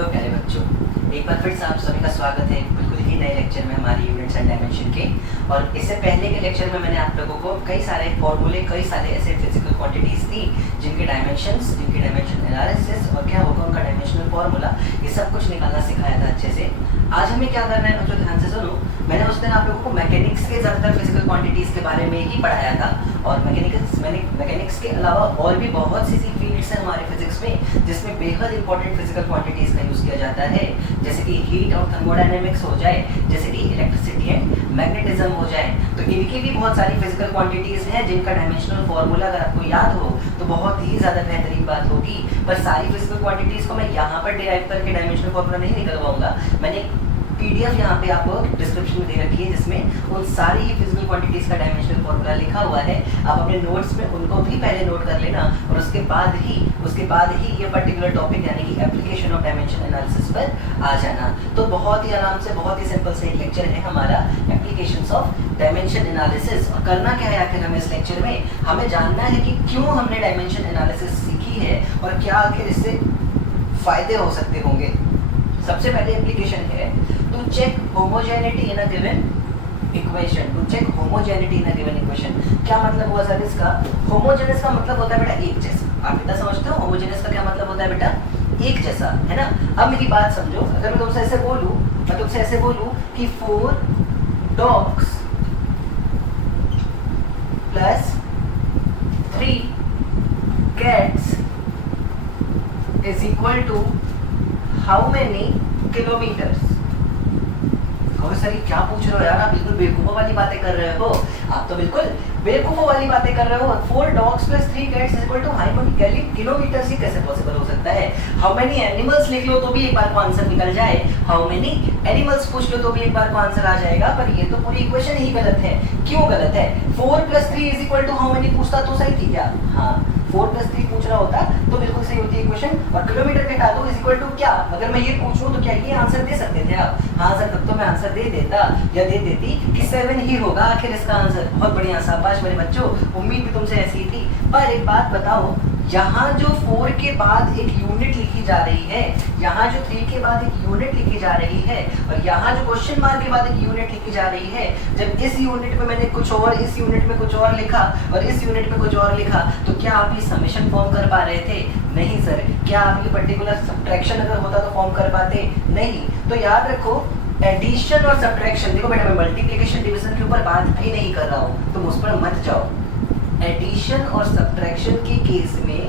Hello प्यारे बच्चों, एक बार फिर से आप सभी का स्वागत है बिल्कुल ही नए लेक्चर में हमारी यूनिट्स एंड डायमेंशन के। और इससे पहले के लेक्चर में मैंने आप लोगों को कई सारे फॉर्मूले, कई सारे ऐसे फिजिकल क्वांटिटीज़ थी जिनके डायमेंशन एनालिसिस और क्या होगा उनका डायमेंशनल फॉर्मूला, ये सब कुछ निकालना सिखाया था अच्छे से। आज हमें क्या करना है बच्चों, ध्यान से सुनो। मैंने उस दिन आप लोगों को मैकेनिक्स के ज़्यादातर फिजिकल क्वांटिटीज़ के बारे में ही पढ़ाया था, और मैकेनिक्स के अलावा और भी बहुत सी फील्ड्स हैं हमारे फिजिक्स में जिसमें बेहद इंपॉर्टेंट फिजिकल क्वांटिटीज़ का यूज़ किया जाता है, जैसे कि हीट और थर्मोडायनेमिक्स हो जाए, जैसे कि इलेक्ट्रिसिटी एंड मैग्नेटिज्म हो जाए। तो इनकी भी बहुत सारी फिजिकल क्वांटिटीज़ हैं जिनका डायमेंशनल फॉर्मूला अगर आपको याद हो तो बहुत ही ज़्यादा बेहतरीन बात होगी। पर सारी फिजिकल क्वांटिटीज़ को मैं यहाँ पर डिराइव करके डायमेंशनल फॉर्मूला नहीं निकलवाऊंगा। मैंने PDF यहाँ पे आपको डिस्क्रिप्शन में दे रखी है जिसमें उन सारी ही फिजिकल क्वांटिटीज़ का डायमेंशनल फॉर्मूला लिखा हुआ है। आप अपने नोट्स में उनको भी पहले नोट कर लेना, और उसके बाद ही ये पर्टिकुलर टॉपिक यानी कि एप्लीकेशन ऑफ डायमेंशन एनालिसिस पर आ जाना। तो बहुत ही आराम से, बहुत ही सिंपल से एक लेक्चर है हमारा एप्लीकेशंस ऑफ डायमेंशन एनालिसिस। और करना क्या है आखिर हमें इस लेक्चर में, हमें जानना है कि क्यों हमने डायमेंशन एनालिसिस सीखी है और क्या आखिर इससे फायदे हो सकते होंगे। सबसे पहले एप्लीकेशन है to check homogeneity in a given equation. To check homogeneity in a given equation क्या मतलब हुआ सर इसका? होमोजेनस का मतलब होता है बेटा एक जैसा। आप कितना समझते हो होमोजेनस का क्या मतलब होता है बेटा? एक जैसा, है ना। अब मेरी बात समझो, अगर मैं तुमसे ऐसे बोलूं कि 4 dogs plus 3 cats is equal to how many kilometers? Sir क्या पूछ रहे हो यार, आप बिल्कुल बेवकूफों वाली बातें कर रहे हो। आप तो बिल्कुल बेवकूफों वाली बातें कर रहे हो। 4 dogs plus 3 cats is equal to how many kilometer, ही कैसे पॉसिबल हो सकता है? हाउ मेनी एनिमल्स लिख लो तो भी एक बार को आंसर निकल जाए, हाउ मेनी एनिमल्स पूछ लो तो भी एक बार को आंसर आ जाएगा। पर ये तो पूरी इक्वेशन ही गलत है। क्यों गलत है? 4 प्लस 3 is equal to how many पूछता तो सही थी क्या? हाँ, 4 प्लस 3 पूछ रहा होता तो बिल्कुल सही होती है इक्वेशन। और किलोमीटर के हटा दो इज इक्वल टू क्या? अगर मैं ये पूछूं तो क्या ये आंसर दे सकते थे आप? हाँ सर, तब तो मैं आंसर दे देता या दे देती कि 7 ही होगा आखिर इसका आंसर। बहुत बढ़िया, शाबाश मेरे बच्चों, उम्मीद भी तुमसे ऐसी थी। पर एक बात बताओ, यहाँ जो 4 के बाद एक यूनिट लिखी जा रही है, यहाँ जो 3 के बाद एक यूनिट लिखी जा रही है, और यहाँ जो क्वेश्चन मार्क के बाद एक यूनिट लिखी जा रही है, जब इस यूनिट में मैंने कुछ और, इस यूनिट में कुछ और लिखा और इस यूनिट में कुछ और लिखा, तो क्या आप ये समेशन फॉर्म कर पा रहे थे? नहीं सर। क्या आप ये पर्टिकुलर सब्ट्रैक्शन अगर होता तो फॉर्म कर पाते? नहीं। तो याद रखो, एडिशन और सब्ट्रैक्शन, देखो बेटा मैं मल्टीप्लिकेशन डिवीजन के ऊपर बात भी नहीं कर रहा हूँ, तुम उस पर मत जाओ। एडिशन और सब्ट्रैक्शन के केस में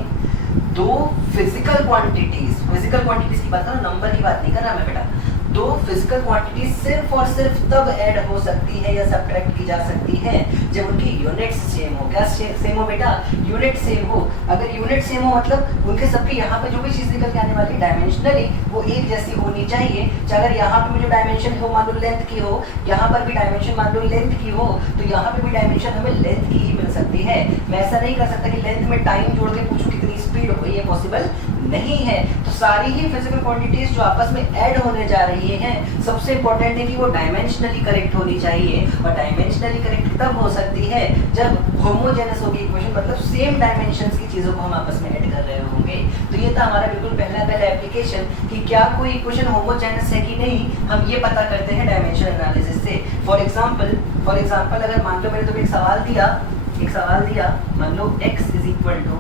दो फिजिकल क्वांटिटीज की बात कर रहा हूं, नंबर की बात नहीं कर रहा मैं बेटा। दो फिजिकल क्वांटिटीज सिर्फ और सिर्फ तब ऐड हो सकती है या सब्ट्रैक्ट की जा सकती है जब उनकी यूनिट्स सेम हो। क्या सेम हो बेटा? यूनिट सेम हो। अगर यूनिट सेम हो मतलब उनके सबके यहाँ पे जो भी चीज निकल के आने वाली डायमेंशनली वो एक जैसी होनी चाहिए। चाहे अगर यहाँ पे जो डायमेंशन हो मान लो लेंथ की हो, यहाँ पर भी डायमेंशन मान लो लेंथ की हो, तो यहाँ पे भी डायमेंशन हमें लेंथ की ही मिल सकती है। मैं ऐसा नहीं कर सकता कि लेंथ में टाइम जोड़ के पूछूं कितनी स्पीड हो, ये पॉसिबल नहीं है। तो सारी ही फिजिकल क्वांटिटीज जो आपस में ऐड होने जा रही हैं, सबसे इंपॉर्टेंट है कि वो डायमेंशनली करेक्ट होनी चाहिए। और डायमेंशनली करेक्ट तब हो सकती है जब होमोजेनस होगी इक्वेशन, मतलब सेम डायमेंशंस की चीजों को हम आपस में ऐड कर रहे होंगे। तो ये था हमारा बिल्कुल पहला एप्लीकेशन कि क्या कोई इक्वेशन होमोजेनस है कि नहीं, हम ये पता करते हैं डायमेंशन एनालिसिस से। फॉर एग्जांपल अगर मान लो मैंने तुम्हें एक सवाल दिया, मान लो x is equal to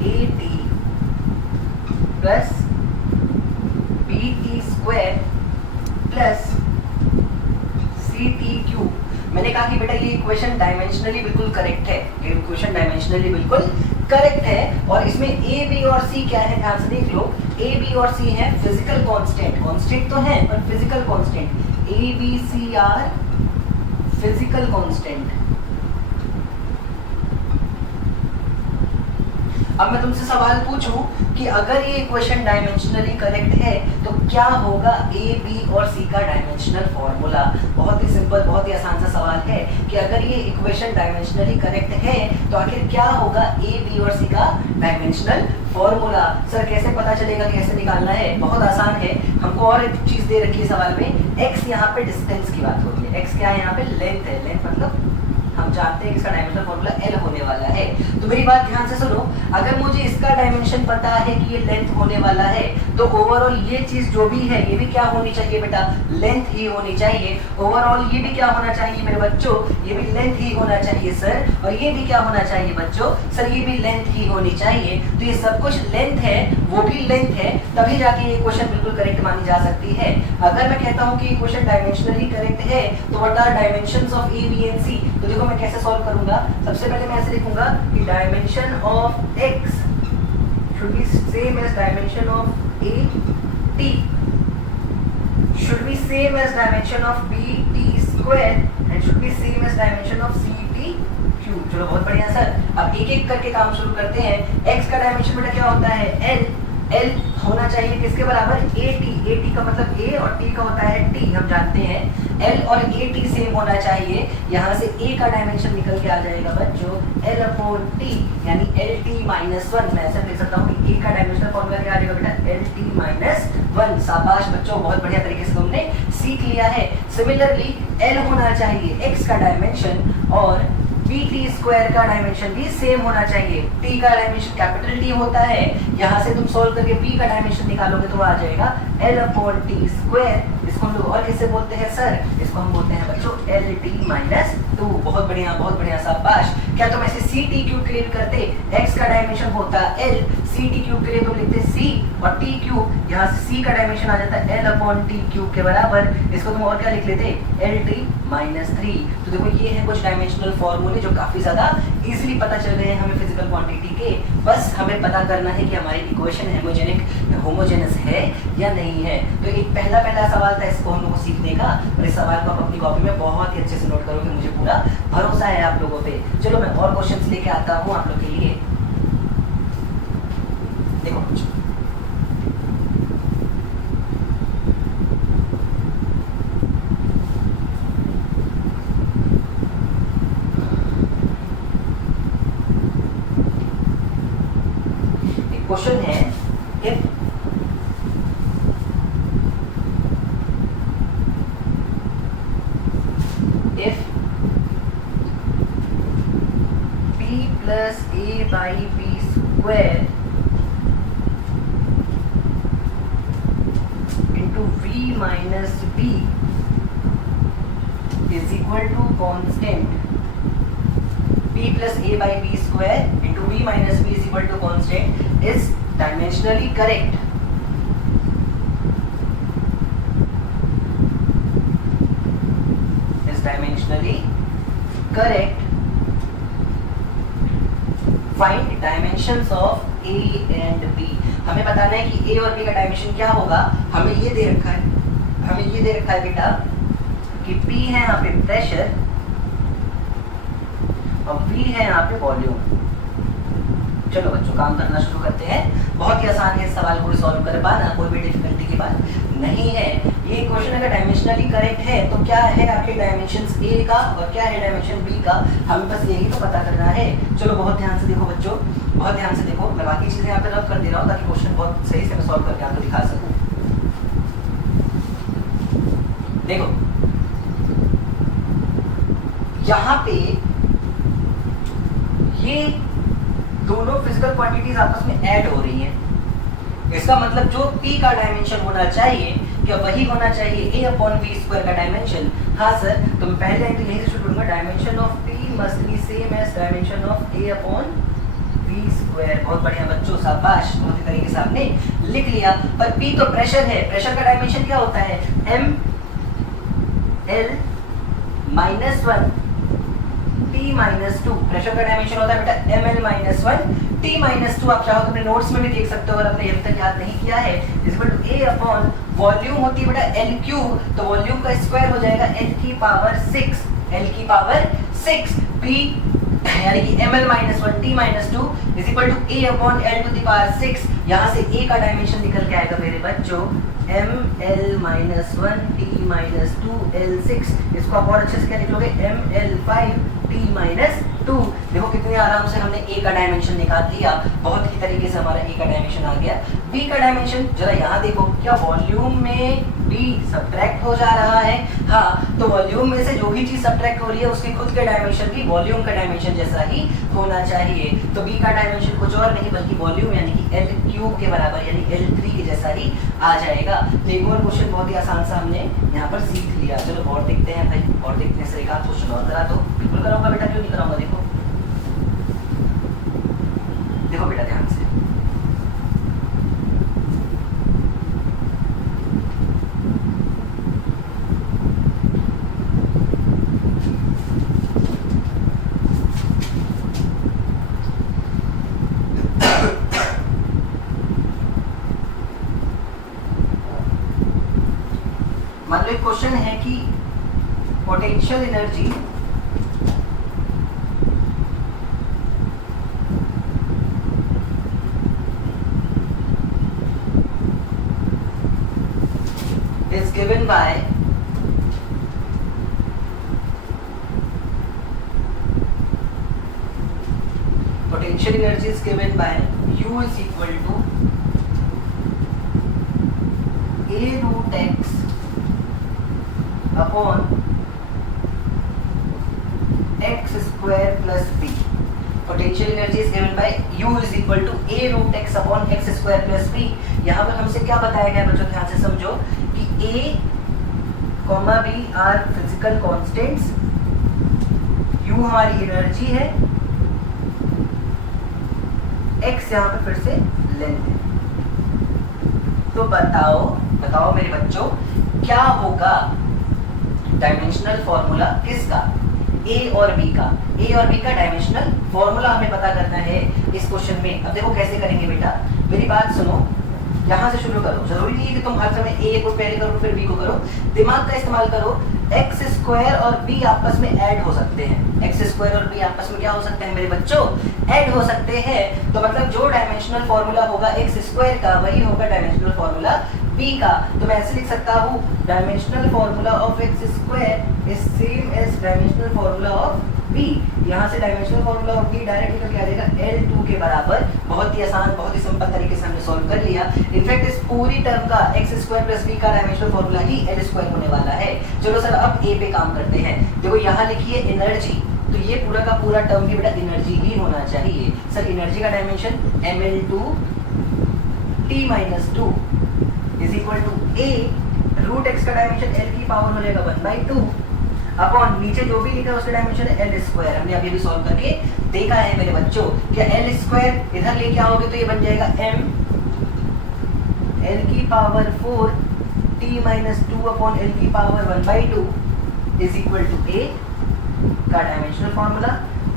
AT plus BT square plus CT cube. मैंने कहा कि बेटा ये इक्वेशन डायमेंशनली बिल्कुल करेक्ट है, ये इक्वेशन डायमेंशनली बिल्कुल करेक्ट है। और इसमें A, B और C क्या है, ध्यान से देख लो। A, B और C है फिजिकल कांस्टेंट तो है पर physical constant. A, B, C are physical constant. अब मैं तुमसे सवाल पूछूं कि अगर ये इक्वेशन डायमेंशनली करेक्ट है तो क्या होगा A, B और C का डायमेंशनल फॉर्मूला? बहुत ही सिंपल, बहुत ही आसान सा सवाल है कि अगर ये इक्वेशन डायमेंशनली करेक्ट है तो आखिर क्या होगा A, B और C का डायमेंशनल फॉर्मूला? सर कैसे पता चलेगा, कैसे निकालना है? बहुत आसान है। हमको और एक चीज दे रखी है सवाल में, x यहाँ पे डिस्टेंस की बात हो रही है। x क्या है यहाँ पे? लेंथ है। लेंथ मतलब हम जानते हैं कि इसका डायमेंशनल फॉर्मूला L होने वाला है। तो मेरी बात ध्यान से सुनो, अगर मुझे इसका डायमेंशन पता है कि ये लेंथ होने वाला है, तो ओवरऑल ये चीज जो भी है ये भी क्या होनी चाहिए बेटा, लेंथ ही होनी चाहिए। ओवरऑल ये भी क्या होना चाहिए मेरे बच्चों, ये भी लेंथ ही होना चाहिए सर। और ये भी क्या होना चाहिए बच्चों, सर ये भी लेंथ ही होनी चाहिए। तो ये सब कुछ लेंथ है, वो भी लेंथ है, तभी जाके ये क्वेश्चन बिल्कुल करेक्ट मानी जा सकती है। अगर मैं कहता हूँ कि ये क्वेश्चन डायमेंशनली करेक्ट है, तो what are dimensions of a b and c, तो देखो मैं कैसे सॉल्व करूंगा। सबसे पहले मैं ऐसे लिखूंगा कि dimension of x should be same as dimension of AT should be same as dimension of BT square and should be same as dimension of CT cube। चलो बहुत बढ़िया सर। अब एक एक करके काम शुरू करते हैं। x का डायमेंशन बेटा क्या होता है, L होना चाहिए किसके बराबर, AT का मतलब A और T का होता है T, हम जानते हैं L और AT सेम होना चाहिए। यहाँ से A का डायमेंशन निकल के आ जाएगा बच्चों L/T यानी LT-1। मैं ऐसे लिख सकता हूँ कि A का डायमेंशनल फॉर्मूला क्या आ जाएगा बेटा, LT-1। शाबाश बच्चों, बहुत बढ़िया तरीके से तुमने सीख लिया है। सिमिलरली L होना चाहिए x का डायमेंशन और BT स्क्वायर का डायमेंशन भी सेम होना चाहिए। T का डायमेंशन कैपिटल T होता है, यहाँ से तुम सॉल्व करके B का डायमेंशन निकालोगे तो आ जाएगा L/T स्क्वायर। इसको हम लोग और किससे बोलते हैं सर, इसको हम बोलते हैं बच्चों LT-2। बहुत बढ़िया शाबाश। क्या तुम ऐसे CT क्यूब के लिए करते, x का डायमेंशन होता L, CT क्यूब के लिए तुम लिखते C और T क्यूब, यहाँ से C का डायमेंशन आ जाता है L/T क्यूब के बराबर। इसको तुम और क्या लिख लेते, LT-3। तो देखो ये है कुछ डायमेंशनल फॉर्मूले जो काफी ज्यादा इजीली पता चल रहे हैं हमें फिजिकल क्वांटिटी के। बस हमें पता करना है कि हमारी इक्वेशन होमोजेनस है या नहीं है। तो एक पहला सवाल था इसको हम लोगों को सीखने का, और इस सवाल को आप अपनी कॉपी में बहुत ही अच्छे से नोट करोगे, मुझे पूरा भरोसा है आप लोगों पे। चलो मैं और क्वेश्चंस लेके आता हूँ आप लोग के लिए। देखो क्वेश्चन है, if p plus a by b square into v minus b is equal to constant, p plus a by b square into v minus b is equal to constant is dimensionally correct। Is dimensionally correct। Find dimensions of A and B। हमें बताना है कि A और B का dimension क्या होगा। हमें ये दे रखा है बेटा कि P है यहाँ पे प्रेशर और V है यहाँ पे वॉल्यूम। चलो बच्चों काम करना शुरू करते हैं। बहुत ही आसान है इस सवाल को सॉल्व कर पाना, कोई भी डिफिकल्टी की बात नहीं है। ये क्वेश्चन अगर डायमेंशनली करेक्ट है तो क्या है आपके डायमेंशंस A का और क्या है डायमेंशन B का, हमें बस यही तो पता करना है। चलो बहुत ध्यान से देखो बच्चों, बहुत ध्यान से देखो। मैं बाकी चीजें यहाँ पे रब कर दे रहा हूँ ताकि क्वेश्चन बहुत सही से मैं सॉल्व करके आपको दिखा सकूँ। देखो यहाँ पे ये दोनों फिजिकल क्वांटिटीज आपस में ऐड हो रही हैं। इसका मतलब जो P का डायमेंशन होना चाहिए क्या वही होना चाहिए A/V स्क्वायर का डायमेंशन। हाँ सर, तो मैं पहले तो यही से शुरू करूंगा, dimension of P must be same as dimension of A/V square. बहुत बढ़िया बच्चों, शाबाश, बहुत ही तरीके से आपने लिख लिया। पर P तो प्रेशर है, प्रेशर का डायमेंशन क्या होता है, mL-1 T-2। प्रेशर का डायमेंशन होता है बेटा mL-1 T-2। आप चाहो तो अपने नोट्स में भी देख सकते हो अगर आपने अभी तक याद नहीं किया है। Equal to A upon volume होती है बेटा L क्यूब, तो वॉल्यूम का स्क्वायर हो जाएगा L की पावर 6 P यानी कि mL-1 T-2 is equal to A upon L to the power 6। यहाँ से A का डायमेंशन निकल के आएगा मेरे बच्चों mL-1 T-2 L6। इसको आप और अच्छे से क्या लिख लोगे, mL5 T-2। देखो कितने आराम से हमने A का डायमेंशन निकाल दिया, बहुत ही तरीके से हमारा A का डायमेंशन आ गया। B का डायमेंशन जरा यहाँ देखो, क्या वॉल्यूम में B सब्ट्रैक्ट हो जा रहा है। हाँ, तो वॉल्यूम में से जो भी चीज सब्ट्रैक्ट हो रही है उसके खुद के डायमेंशन भी वॉल्यूम का डायमेंशन जैसा ही होना चाहिए। तो बी का डायमेंशन कुछ और नहीं बल्कि वॉल्यूम यानी कि एल क्यूब के बराबर यानी L3 के जैसा ही आ जाएगा। तो एक और क्वेश्चन बहुत ही आसान सा हमने यहाँ पर सीख लिया। चलो और देखते हैं भाई, और देखने से एक आध क्वेश्चन और करा दो। बिल्कुल कराऊंगा बेटा, क्यों नहीं कराऊंगा। देखो देखो बेटा ध्यान से, मान लो एक क्वेश्चन है कि potential energy is given by potential energy is given by U is equal to A root x upon x square plus b. Potential energy is given by U is equal to A root x upon x square plus b. यहाँ पर हमसे क्या बताया गया बच्चों, ध्यान से समझो कि A, B are physical constants, U हमारी एनर्जी है, x यहाँ पे फिर से लेंथ है। तो बताओ मेरे बच्चों क्या होगा डायमेंशनल फॉर्मूला किसका, A और B का। A और B का डायमेंशनल फॉर्मूला हमें पता करना है इस क्वेश्चन में। अब देखो कैसे करेंगे बेटा, मेरी बात सुनो, यहाँ से शुरू करो। जरूरी नहीं है कि तुम हर समय A को पहले करो फिर B को करो, दिमाग का इस्तेमाल करो। एक्स स्क्वायर और B आपस में ऐड हो सकते हैं। एक्स स्क्वायर और B आपस में क्या हो सकते हैं मेरे बच्चों, ऐड हो सकते हैं। तो मतलब जो डायमेंशनल फॉर्मूला होगा एक्स स्क्वायर का वही होगा डायमेंशनल फॉर्मूला B का। तो मैं ऐसे लिख सकता हूँ dimensional formula of x square is same as dimensional formula of B। यहाँ से dimensional formula of B direct निकल के आ जाएगा L2 के बराबर। बहुत ही आसान, बहुत ही सिंपल तरीके से हमने सॉल्व कर लिया। इनफैक्ट इस पूरी टर्म का एक्स स्क्वायर प्लस B का डायमेंशनल फॉर्मूला ही L स्क्वायर होने वाला है। चलो सर अब A पे काम करते हैं। देखो यहाँ लिखिए एनर्जी, तो ये पूरा का पूरा टर्म भी बेटा एनर्जी ही होना चाहिए। सर एनर्जी का dimension ml2 t-2 is equal to A root x का डायमेंशन L की पावर हो जाएगा 1/2 अपॉन नीचे जो भी लिखा है उसका डायमेंशन है L स्क्वायर। हमने अभी भी सॉल्व करके देखा है मेरे बच्चों। क्या L स्क्वायर इधर लेके आओगे तो ये बन जाएगा m L की पावर 4 t-2 अपॉन L की power 1/2 is equal to A का डायमेंशनल फॉर्मूला।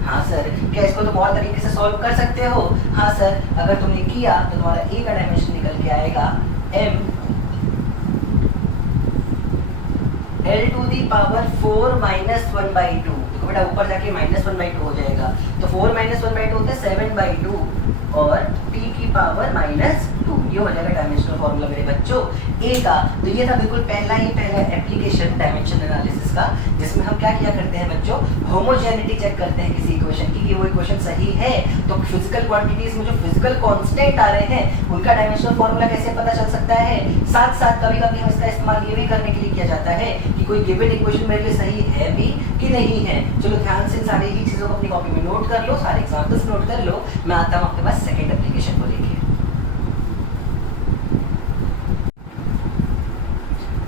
हाँ सर, क्या इसको तुम और तरीके से सॉल्व कर सकते हो? हाँ सर, अगर तुमने किया तो तुम्हारा A का डायमेंशन निकल के आएगा m L to the power 4 minus 1/2। देखो बेटा ऊपर जाके माइनस 1/2 हो जाएगा, तो 4 माइनस 1/2 होता है 7/2 और t की पावर -2। ये हो जाएगा डायमेंशनल फॉर्मूला मेरे बच्चों A का। तो ये था बिल्कुल पहला एप्लीकेशन डायमेंशन एनालिसिस का, जिसमें हम क्या किया करते हैं बच्चों, होमोजेनिटी चेक करते हैं किसी इक्वेशन की कि वो इक्वेशन सही है। तो फिजिकल क्वांटिटीज में जो फिजिकल कांस्टेंट आ रहे हैं उनका डायमेंशनल फॉर्मूला कैसे पता चल सकता है। साथ साथ कभी कभी हम इसका इस्तेमाल ये भी करने के लिए किया जाता है कि कोई गिवन इक्वेशन मेरे लिए सही है भी कि नहीं है। चलो ध्यान से सारी ही चीजों को अपनी कॉपी में नोट कर लो, सारे एग्जांपल्स नोट कर लो। मैं आता हूँ आपके पास सेकंड एप्लीकेशन को लेके।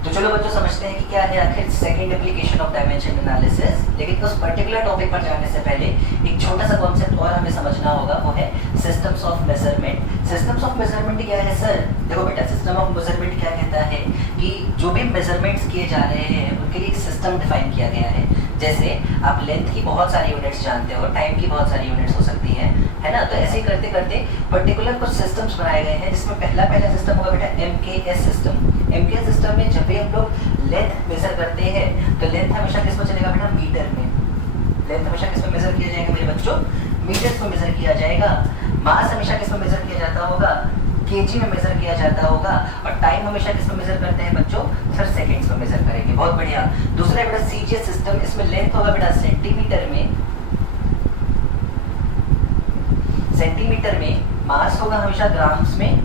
तो चलो बच्चों समझते हैं कि क्या है आखिर second application of dimension analysis. लेकिन उस पर्टिकुलर टॉपिक पर जाने से पहले एक छोटा सा कॉन्सेप्ट और हमें समझना होगा, वो है systems of measurement. Systems of measurement क्या है सर? देखो बेटा, सिस्टम ऑफ मेजरमेंट क्या कहता है कि जो भी मेजरमेंट्स किए जा रहे हैं उनके लिए एक सिस्टम डिफाइन किया गया है। जैसे आप लेंथ की बहुत सारी यूनिट्स जानते हो, टाइम की बहुत सारी यूनिट्स हो सकती हैं, है ना। तो ऐसे ही करते करते पर्टिकुलर कुछ सिस्टम्स बनाए गए हैं, जिसमें पहला सिस्टम होगा बेटा MKS सिस्टम। MKS सिस्टम में जब भी हम लोग लेंथ मेजर करते हैं तो लेंथ हमेशा किस में चलेगा बेटा, मीटर में। लेंथ हमेशा किस में मेजर किया जाएगा मेरे बच्चों, मीटर्स में मेजर किया जाएगा। मास हमेशा किस में मेजर किया जाता होगा, केजी में मेजर किया जाता होगा। और टाइम हमेशा किस में मेजर करते हैं बच्चों, सर सेकंड्स में मेजर करेंगे। बहुत बढ़िया। दूसरा बेटा CGS सिस्टम, इसमें लेंथ होगा बेटा सेंटीमीटर में, मास होगा हमेशा ग्राम्स में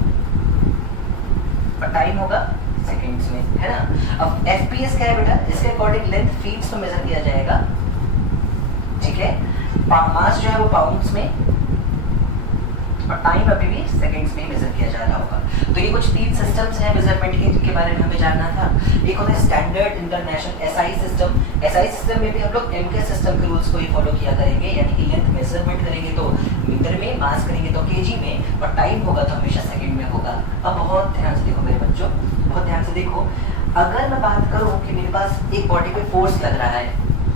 और टाइम होगा सेकंड्स में, है ना। अब FPS क्या है बेटा, इसके अकॉर्डिंग लेंथ फीट्स में मेजर किया जाएगा, ठीक है। मास जो है वो पाउंड्स में, और टाइम अभी भी सेकंड्स में मेजर किया जा रहा होगा। तो ये कुछ 3 सिस्टम्स हैं मेजरमेंट के जिनके बारे में हमें जानना था। एक होता है standard international SI system. SI system में भी हम लोग MK सिस्टम के रूल्स को ही फॉलो किया करेंगे, यानी कि लेंथ मेजरमेंट करेंगे तो मीटर में, मास करेंगे तो केजी में, और टाइम होगा तो हमेशा सेकंड में होगा। अब बहुत ध्यान से देखो मेरे बच्चों, बहुत ध्यान से देखो। अगर मैं बात करूं कि मेरे पास एक बॉडी पे फोर्स लग रहा है,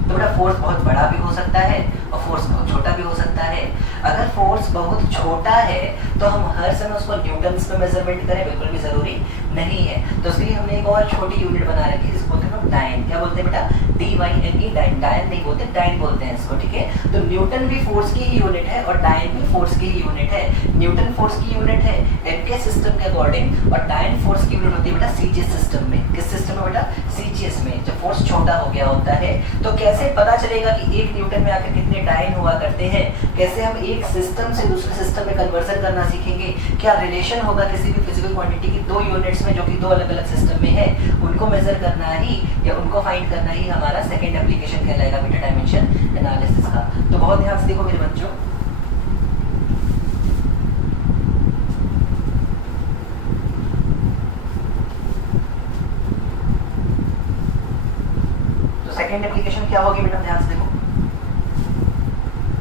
तो बेटा फोर्स बहुत बड़ा भी हो सकता है और फोर्स बहुत छोटा भी हो सकता है। अगर फोर्स बहुत छोटा है तो हम हर समय उसको न्यूटन्स में मेजरमेंट करें बिल्कुल भी जरूरी नहीं है। तो उसके लिए हमने एक और छोटी यूनिट बना रखी है, जिसको बोलते हैं डायन। क्या बोलते हैं बेटा, DYNE, डायन। डायन नहीं बोलते, डायन बोलते हैं इसको, ठीक है। तो न्यूटन भी फोर्स की ही यूनिट है और डायन भी फोर्स की ही यूनिट है। न्यूटन फोर्स की यूनिट है MK सिस्टम के अकॉर्डिंग, और डायन फोर्स की यूनिट होती है बेटा CGS सिस्टम में। किस सिस्टम में बेटा, CGS में। जब फोर्स छोटा हो गया होता है तो कैसे पता चलेगा कि 1 न्यूटन में आकर कितने डायन हुआ करते हैं, कैसे हम एक सिस्टम से दूसरे सिस्टम में कन्वर्जन करना सीखेंगे, क्या रिलेशन होगा किसी भी फिजिकल क्वांटिटी की 2 यूनिट्स में जो कि 2 अलग अलग सिस्टम में है, उनको मेजर करना ही या उनको फाइंड करना ही हमारा सेकंड एप्लीकेशन कहलाएगा बेटा डायमेंशन एनालिसिस का। तो बहुत ध्यान से देखो मेरे बच्चों, तो सेकंड एप्लीकेशन क्या होगी बेटा, ध्यान से देखो।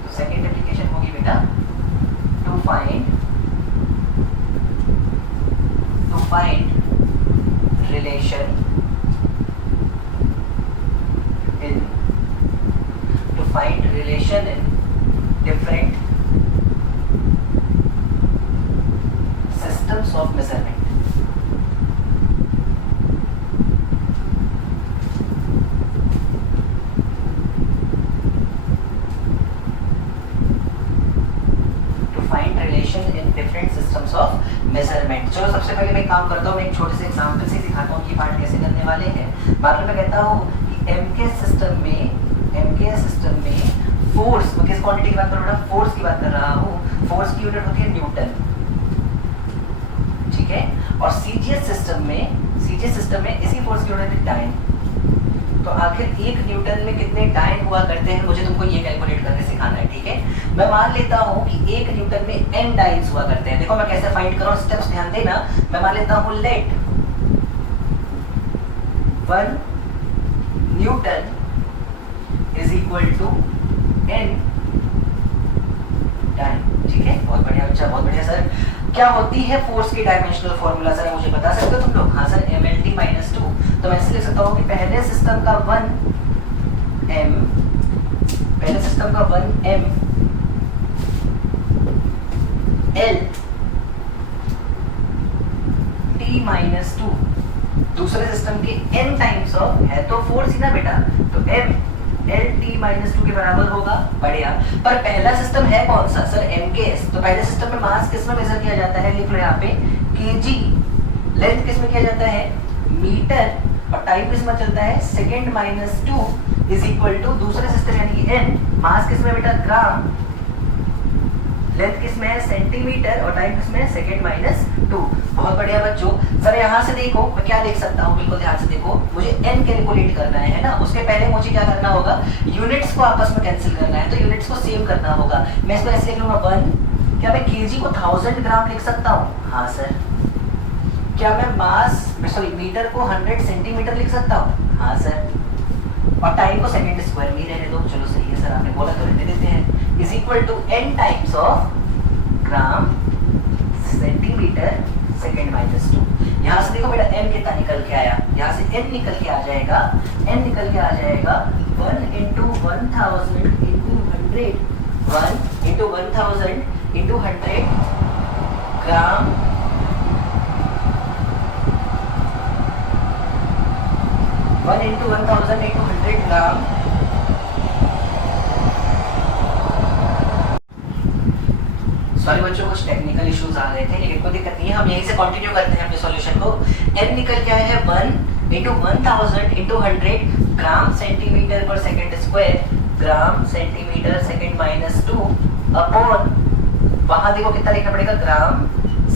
तो सेकंड एप्लीकेशन होगी बेटा to find relation in different systems of measurement. To find relation in different systems of measurement. चलो सबसे पहले मैं काम करता हूँ, मैं एक छोटे से एग्जाम्पल से सिखाता हूँ कि पार्ट कैसे करने वाले हैं। बाद में कहता हूँ कि MK सिस्टम में फोर्स, किस क्वांटिटी की बात कर रहा हूँ, फोर्स की बात कर रहा हूँ। फोर्स की यूनिट होती है न्यूटन, ठीक है। और CGS सिस्टम में इसी फोर्स की यूनिट है डायन। तो आखिर 1 न्यूटन में कितने डायन हुआ करते हैं, मुझे तुमको ये कैलकुलेट करके सिखाना है, ठीक है। मैं मान लेता हूँ कि 1 न्यूटन में n डायन्स हुआ करते हैं। देखो मैं कैसे फाइंड कर रहा हूँ, स्टेप्स ध्यान देना। मैं मान लेता हूँ let 1 newton is equal to n dyne, ठीक है। बहुत बढ़िया बच्चा, बहुत बढ़िया सर। क्या होती है फोर्स की डायमेंशनल फॉर्मूला, सर मुझे बता सकते हो तुम लोग? हाँ सर, mLT-2। तो मैं ऐसे लिख सकता हूँ कि पहले सिस्टम का 1m, पहले सिस्टम का 1m L T-2, दूसरे सिस्टम के n टाइम्स ऑफ, है तो फोर्स ही ना बेटा, तो m LT-2 के बराबर होगा। बढ़िया। पर पहला सिस्टम है कौन सा, सर MKS। तो पहले सिस्टम में मास किस में मेजर किया जाता है, लिख लो यहाँ पे kg। लेंथ किस में किया जाता है, मीटर, और टाइम किस में चलता है, (2) इज इक्वल टू दूसरे सिस्टम यानी कि n, मास किस में बेटा, ग्राम, लेंथ किस में है, सेंटीमीटर, और टाइम किस में है, (2). बहुत बढ़िया बच्चों। सर यहाँ से देखो मैं क्या लिख सकता हूँ, बिल्कुल ध्यान से देखो। मुझे n कैलकुलेट करना है ना, उसके पहले मुझे क्या करना होगा, यूनिट्स को आपस में कैंसिल करना है, तो यूनिट्स को सेव करना होगा। मैं इसको ऐसे लिख लूंगा 1। क्या मैं kg को 1000 ग्राम लिख सकता हूँ? हाँ सर। क्या मैं मीटर को 100 सेंटीमीटर लिख सकता हूँ? हाँ सर। और टाइम को सेकंड स्क्वायर में रहने दो, चलो सही है सर, आपने बोला तो रहने देते हैं। Is equal to n times of gram centimetre second (2). यहाँ से देखो बेटा n कितना निकल के आया, यहाँ से n निकल के आ जाएगा 1 × 1000 × 100 1 × 1000 × 100 ग्राम ग्राम सॉरी बच्चों, कुछ टेक्निकल इश्यूज आ गए थे, लेकिन कोई दिक्कत नहीं है, हम यहीं से कंटिन्यू करते हैं अपने सॉल्यूशन को। n निकल के आया है 1 × 1000 × 100 ग्राम सेंटीमीटर पर सेकंड स्क्वायर, ग्राम सेंटीमीटर सेकंड (2) अपॉन, वहां देखो कितना लिखना पड़ेगा, ग्राम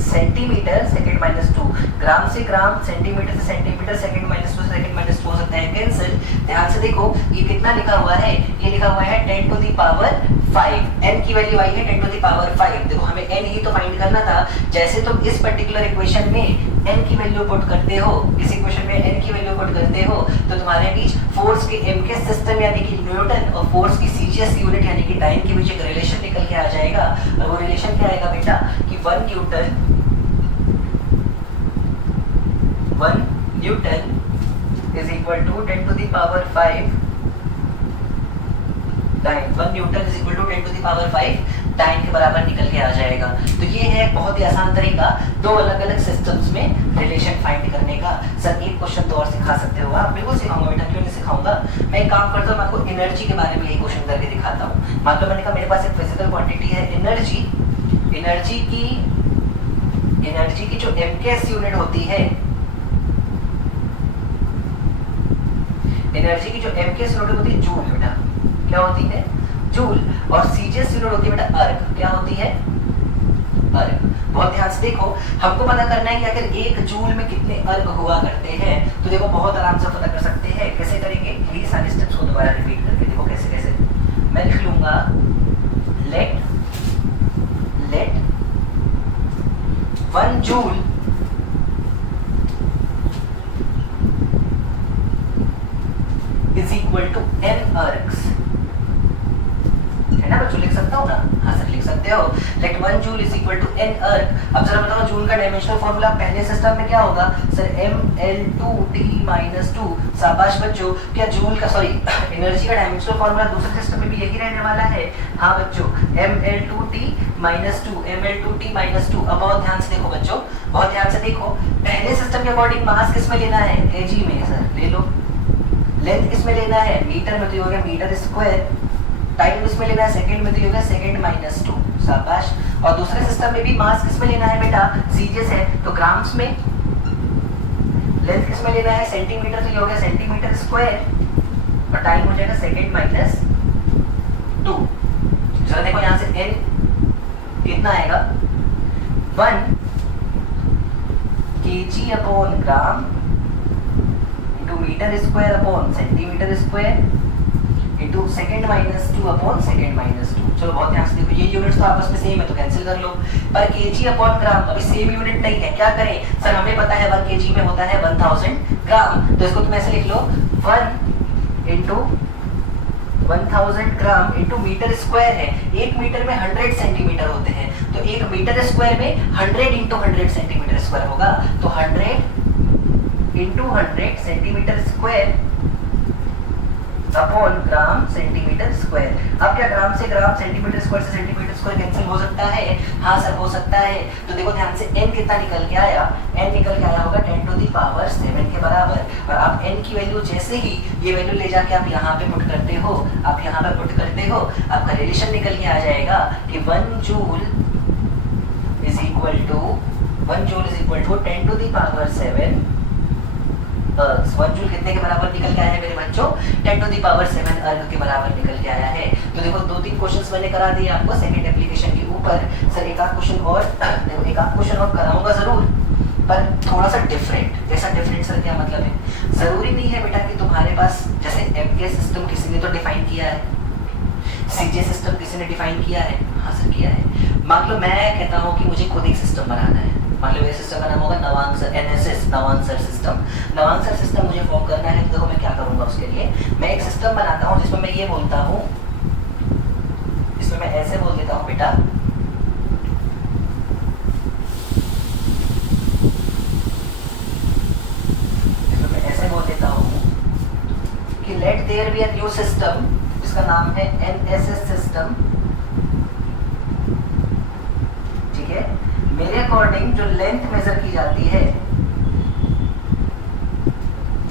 सेंटीमीटर सेकंड माइनस 2, ग्राम से ग्राम, सेंटीमीटर से सेंटीमीटर, सेकंड माइनस 2 से सेकंड माइनस 2 हो सकता है कैंसिल। ध्यान से देखो ये कितना लिखा हुआ है, ये लिखा हुआ है 10 टू द पावर 5, n की वैल्यू आई है 10 टू द पावर 5। देखो हमें n ही तो फाइंड करना था। जैसे तुम इस पर्टिकुलर इक्वेशन में n की वैल्यू पुट करते हो, इस इक्वेशन में n की वैल्यू पुट करते हो, तो तुम्हारे बीच फोर्स के m के सिस्टम यानी कि न्यूटन और फोर्स की सीजीएस यूनिट यानी कि टाइम के बीच एक रिलेशन निकल के आ जाएगा। और वो रिलेशन क्या आएगा बेटा कि 1 Newton is equal to 10 to the power 5 time, 1 Newton is equal to 10 to the power 5 time के बराबर निकल के आ जाएगा। तो ये है बहुत ही आसान तरीका दो अलग अलग सिस्टम्स में रिलेशन फाइंड करने का। सर एक क्वेश्चन तो और सिखा सकते हो आप? बिल्कुल सिखाऊंगा बेटा, क्यों नहीं सिखाऊंगा। मैं एक काम करता हूँ, मैं आपको एनर्जी के बारे में ये क्वेश्चन करके दिखाता हूँ। मान लो मैंने कहा मेरे पास एक फिजिकल क्वांटिटी है एनर्जी, एनर्जी की जो एमकेएस यूनिट होती है, एनर्जी की जो एमकेएस यूनिट होती है जूल बेटा, क्या होती है जूल, और सीजीएस यूनिट होती है बेटा अर्ग, क्या होती है अर्ग। बहुत ध्यान से देखो, हमको पता करना है कि अगर एक जूल में कितने अर्ग हुआ करते हैं, तो देखो बहुत आराम से पता कर सकते हैं। कैसे करेंगे, ये सारे स्टेप्स को दोबारा रिपीट करके देखो कैसे कैसे। मैं लिख लूंगा let 1 joule is equal to n ergs, है ना बच्चों, लिख सकता हूँ ना? हाँ सर लिख सकते हो। Let 1 joule is equal to n erg. अब जरा बताओ जूल का डायमेंशनल फॉर्मूला पहले सिस्टम में क्या होगा सर, mL2T-2। शाबाश बच्चों, क्या जूल का सॉरी एनर्जी का डायमेंशनल फॉर्मूला दूसरे सिस्टम में भी यही रहने वाला है? हाँ बच्चों, mL2T-2, mL2T-2। अब बहुत ध्यान से देखो बच्चों, बहुत ध्यान से देखो, पहले सिस्टम के अकॉर्डिंग मास किस में लेना है, kg में सर ले लो। लेंथ किस में लेना है, मीटर में, तो हो गया मीटर स्क्वायर। टाइम इसमें लेना है सेकंड में, तो ये होगा सेकंड माइनस 2। शाबाश। और दूसरे सिस्टम में भी मास किस में लेना है बेटा, सीजीएस है तो ग्राम्स में। लेंथ किस में लेना है, सेंटीमीटर, तो ये हो गया सेंटीमीटर स्क्वायर। और टाइम हो जाएगा सेकंड माइनस 2। जरा देखो यहाँ से n कितना आएगा, 1 kg upon gram into metre square upon centimetre square into second minus 2 upon second minus 2। चलो बहुत ध्यान से देखो, ये यूनिट्स तो आपस में सेम है तो कैंसिल कर लो। पर केजी अपॉन ग्राम अभी सेम यूनिट नहीं है, क्या करें सर, हमें पता है 1 केजी में होता है 1000 ग्राम, तो इसको तुम ऐसे लिख लो 1 into 1000 gram into metre square है। 1 मीटर में 100 सेंटीमीटर होते हैं, तो 1 मीटर स्क्वायर में 100 इंटू 100 सेंटीमीटर स्क्वायर होगा, तो 100 into 100 centimetre square upon gram centimetre square. अब क्या ग्राम से ग्राम, सेंटीमीटर स्क्वायर से सेंटीमीटर स्क्वायर कैंसिल हो सकता है? हाँ सर हो सकता है। तो देखो ध्यान से n कितना निकल के आया, n निकल के आया होगा 10 टू द पावर 7 के बराबर। और आप n की वैल्यू जैसे ही ये वैल्यू ले जाके आप यहाँ पे पुट करते हो, आप यहाँ पे पुट करते हो, आपका रिलेशन निकल के आ जाएगा कि 1 joule is equal to 10 to the power 7 1 joule कितने के बराबर निकल के आया है मेरे बच्चों, 10 टू द पावर 7 अर्ग के बराबर निकल के आया है। तो देखो 2-3 क्वेश्चंस मैंने करा दिए आपको सेकंड एप्लीकेशन के ऊपर। सर एक आध क्वेश्चन और देखो, एक आध क्वेश्चन और कराऊंगा जरूर, पर थोड़ा सा डिफरेंट। ऐसा डिफरेंट सर क्या मतलब है, जरूरी नहीं है बेटा कि तुम्हारे पास जैसे एमके सिस्टम किसी ने तो डिफाइन किया है, सीजे सिस्टम किसी ने डिफाइन किया है, हाँ सर किया है। मान लो मैं कहता हूँ कि मुझे खुद एक सिस्टम बनाना है, मान लो ये सिस्टम का नाम होगा नवांसर, एनएसएस नवांसर सिस्टम। नवांसर सिस्टम मुझे फॉर्म करना है, तो देखो मैं क्या करूंगा उसके लिए, मैं एक सिस्टम बनाता हूँ जिसमें मैं ये बोलता हूँ, इसमें मैं ऐसे बोल देता हूँ बेटा, इसमें मैं ऐसे बोल देता हूँ कि let there be a new system जिसका नाम है एनएसएस सिस्टम। ठीक है, मेरे अकॉर्डिंग जो लेंथ मेजर की जाती है,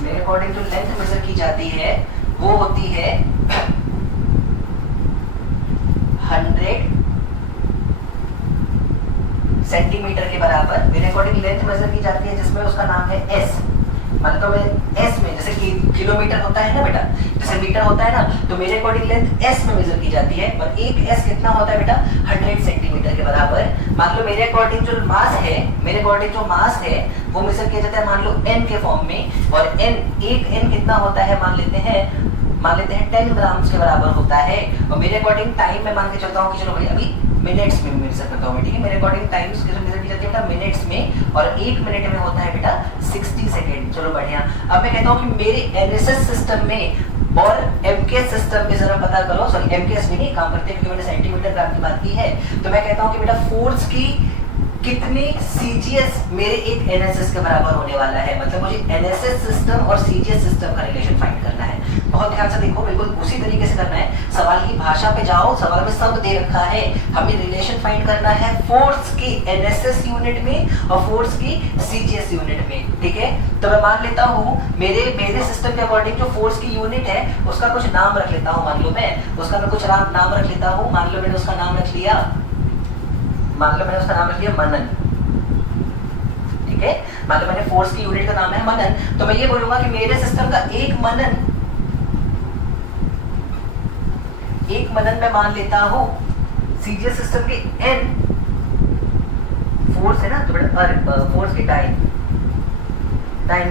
मेरे अकॉर्डिंग जो लेंथ मेजर की जाती है वो होती है 100 सेंटीमीटर के बराबर। मेरे अकॉर्डिंग लेंथ मेजर की जाती है जिसमें उसका नाम है एस। मतलब तो मैं एस में जैसे कि किलोमीटर होता है ना बेटा, जैसे मीटर होता है ना, तो मेरे अकॉर्डिंग लेंथ एस में मेजर की जाती है, और एक एस कितना होता है बेटा 100 सेंटीमीटर के बराबर। मान लो मेरे अकॉर्डिंग जो मास है, मेरे अकॉर्डिंग जो मास है वो मेजर किया जाता है मान लो एन के फॉर्म में, और एन, एक एन कितना होता है मान लेते हैं 10 ग्राम्स के बराबर होता है। और मेरे अकॉर्डिंग टाइम में मान के चलता हूँ कि चलो भाई अभी मिनट्स में मेजर करता हूँ, ठीक है। मेरे अकॉर्डिंग टाइम्स मेजर की जाती है बेटा मिनट्स में, और 1 मिनट में होता है बेटा 60 सेकेंड। चलो बढ़िया। अब मैं कहता हूँ कि मेरे एनएसएस सिस्टम में और एमकेएस सिस्टम में जरा पता करो, सॉरी एमकेएस में नहीं काम करते क्योंकि मैंने सेंटीमीटर ग्राम की बात की है, तो मैं कहता हूँ कि बेटा फोर्स की कितनी सीजीएस मेरे एक एनएसएस के बराबर होने वाला है। मतलब मुझे एनएसएस सिस्टम और सीजीएस सिस्टम का रिलेशन फाइंड करना है। बहुत ध्यान से देखो, बिल्कुल उसी तरीके से करना है। सवाल की भाषा पे जाओ, सवाल में सब दे रखा है, हमें रिलेशन फाइंड करना है फोर्स की एनएसएस यूनिट में और फोर्स की सीजीएस यूनिट में, ठीक है। तो मैं मान लेता हूँ मेरे सिस्टम के अकॉर्डिंग जो फोर्स की यूनिट है उसका कुछ नाम रख लेता हूँ। मान लो मैं उसका कुछ नाम रख लेता हूँ। मान लो मैंने उसका नाम रख लिया मनन, ठीक है। मान लो मैंने फोर्स की यूनिट का नाम है मनन, तो मैं ये बोलूंगा कि मेरे सिस्टम का एक मनन मैं मान लेता हूं सीजीएस सिस्टम के n फोर्स है ना, तो बेटा फोर्स की टाइम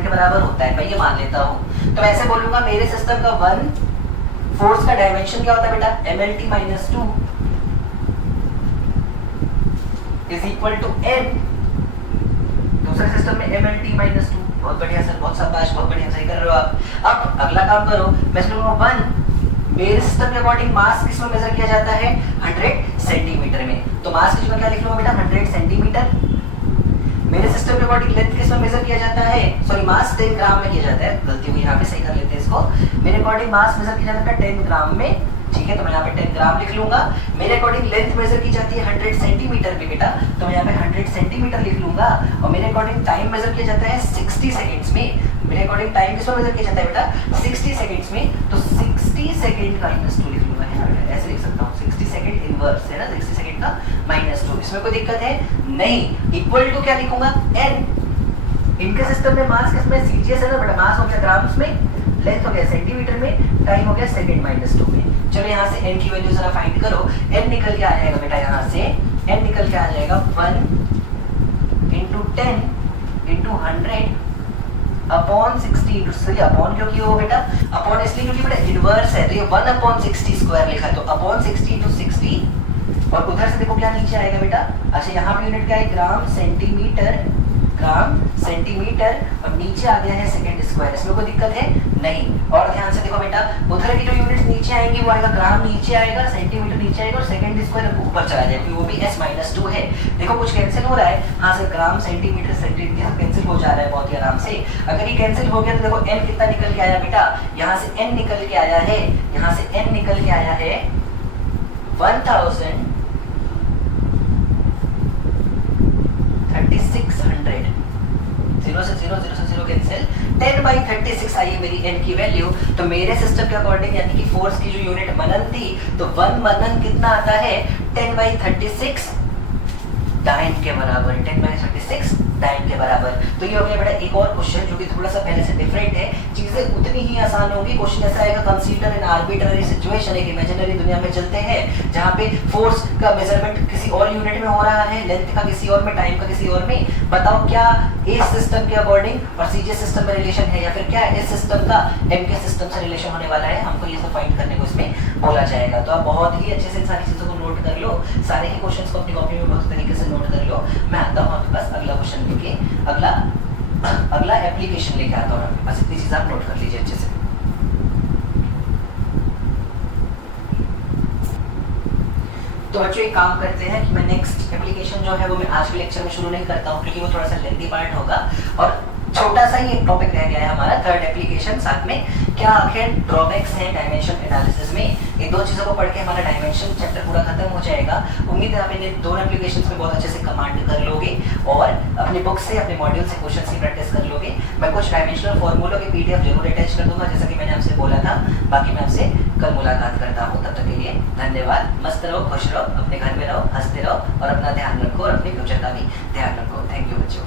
के बराबर होता है, मैं ये मान लेता हूं। तो मैं ऐसे बोलूंगा मेरे सिस्टम का 1 फोर्स का डायमेंशन क्या होता है बेटा mlt-2 is equal to n। दूसरे सिस्टम में mlt-2। बहुत बढ़िया सर, बहुत शाबाश, बहुत बढ़िया, सही कर रहे हो आप। अब अगला काम करो, मैं बोलूंगा 1 मेरे सिस्टम के अकॉर्डिंग मास किस में मेजर किया जाता है 100 सेंटीमीटर में, तो मास किस में क्या लिख लूंगा बेटा 100 सेंटीमीटर। मेरे सिस्टम के अकॉर्डिंग लेंथ किस में मेजर किया जाता है, सॉरी मास 10 ग्राम में किया जाता है, गलती हुई यहाँ पे, सही कर लेते हैं इसको। मेरे अकॉर्डिंग मास मेजर किया जाता है 10 ग्राम में, ठीक है, तो मैं यहाँ पे 10 ग्राम लिख लूंगा। मेरे अकॉर्डिंग लेंथ मेजर की जाती है 100 सेंटीमीटर में बेटा, तो मैं यहाँ पे 100 सेंटीमीटर लिख लूंगा। और मेरे अकॉर्डिंग टाइम मेजर किया जाता है 60 सेकंड्स में। मेरे अकॉर्डिंग टाइम किस में मेजर किया जाता है बेटा 60 सेकंड्स में, तो 60 सेकंड का -2 लिख लूंगा, है ना बेटा, ऐसे लिख सकता हूँ 60 सेकंड इनवर्स है ना, 60 सेकंड का -2। इसमें कोई दिक्कत है नहीं। इक्वल टू क्या लिखूंगा n। इनके सिस्टम में मास किसमें सीजीएस है ना बेटा, मास हो गया ग्राम्स में, लेंथ हो गया सेंटीमीटर में, टाइम हो गया सेकंड -2 में। चलो यहाँ से n की वैल्यू जरा फाइंड करो। n निकल के आ जाएगा बेटा, यहाँ से n निकल के आ जाएगा 1 × 10 × 100 अपॉन 60 सॉरी अपॉन क्यों किया हो बेटा, अपॉन इसलिए क्योंकि बेटा इनवर्स है, तो ये 1/60 स्क्वायर लिखा है, तो अपॉन 60 × 60। और उधर से देखो क्या नीचे आएगा बेटा, अच्छा यहाँ पे यूनिट क्या है ग्राम सेंटीमीटर, और नीचे आ गया है सेकंड स्क्वायर, इसमें कोई दिक्कत है नहीं। और ध्यान से देखो बेटा, उधर की जो यूनिट नीचे आएंगी वो आएगा ग्राम नीचे आएगा, सेंटीमीटर नीचे आएगा, और सेकंड स्क्वायर ऊपर चला जाएगा, वो भी s-2 है। देखो कुछ कैंसिल हो रहा है, हाँ से ग्राम सेंटीमीटर सेंटीमीटर कैंसिल हो जा रहा है बहुत ही आराम से। अगर ये कैंसिल हो गया तो देखो n कितना निकल के आया बेटा, यहाँ से n निकल के आया है, यहाँ से n निकल के आया है 3600। 0 से 0 कैंसिल, 10/36 आई है मेरी n की वैल्यू। तो मेरे सिस्टम के अकॉर्डिंग यानी कि फोर्स की जो यूनिट मनन थी, तो 1 मनन कितना आता है 10/36 डाइन के बराबर, 10/36 डाइन के बराबर। तो ये हो गया बेटा एक और क्वेश्चन जो कि थोड़ा सा पहले से डिफरेंट है, चीजें उतनी ही आसान होगी। क्वेश्चन ऐसा आएगा, कंसीडर एन आर्बिट्ररी सिचुएशन, एक इमेजिनरी दुनिया में चलते हैं जहाँ पे फोर्स का मेजरमेंट किसी और यूनिट में हो रहा है, लेंथ का किसी और में, टाइम का किसी और में। बताओ क्या इस सिस्टम के अकॉर्डिंग और सीजीएस सिस्टम में रिलेशन है, या फिर क्या इस सिस्टम का एमके सिस्टम से रिलेशन होने वाला है, हमको ये सब फाइंड करने को इसमें बोला जाएगा। तो आप बहुत ही अच्छे से इन सारी चीजों को नोट कर लो, सारे ही क्वेश्चंस को अपनी कॉपी में बहुत तरीके से नोट कर लो। मैं आता हूँ आपके पास अगला क्वेश्चन लेके, अगला एप्लीकेशन लेके आता हूँ आपके पास, इतनी चीज आप नोट कर लीजिए अच्छे से। तो बच्चों एक काम करते हैं कि मैं नेक्स्ट एप्लीकेशन जो है वो मैं आज के लेक्चर में शुरू नहीं करता हूँ, क्योंकि वो थोड़ा सा लेंथी पार्ट होगा और छोटा सा ही एक टॉपिक रह गया है हमारा, थर्ड एप्लीकेशन। साथ में क्या आखिर ड्रॉबैक्स हैं डायमेंशन एनालिसिस में, इन दो चीज़ों को पढ़ के हमारा डायमेंशन चैप्टर पूरा खत्म हो जाएगा। उम्मीद है आप इन दोनों एप्लीकेशंस में बहुत अच्छे से कमांड कर लोगे और अपने बुक से, अपने मॉड्यूल से क्वेश्चंस की प्रैक्टिस कर लोगे। मैं कुछ डायमेंशनल फॉर्मूलों की पीडीएफ जरूर अटैच कर दूंगा, जैसा कि मैंने आपसे बोला था। बाकी मैं आपसे कल मुलाकात करता हूँ, तब तक के लिए धन्यवाद। मस्त रहो, खुश रहो, अपने घर में रहो, हंसते रहो और अपना ध्यान रखो और अपने फ्यूचर का भी ध्यान रखो। थैंक यू बच्चों।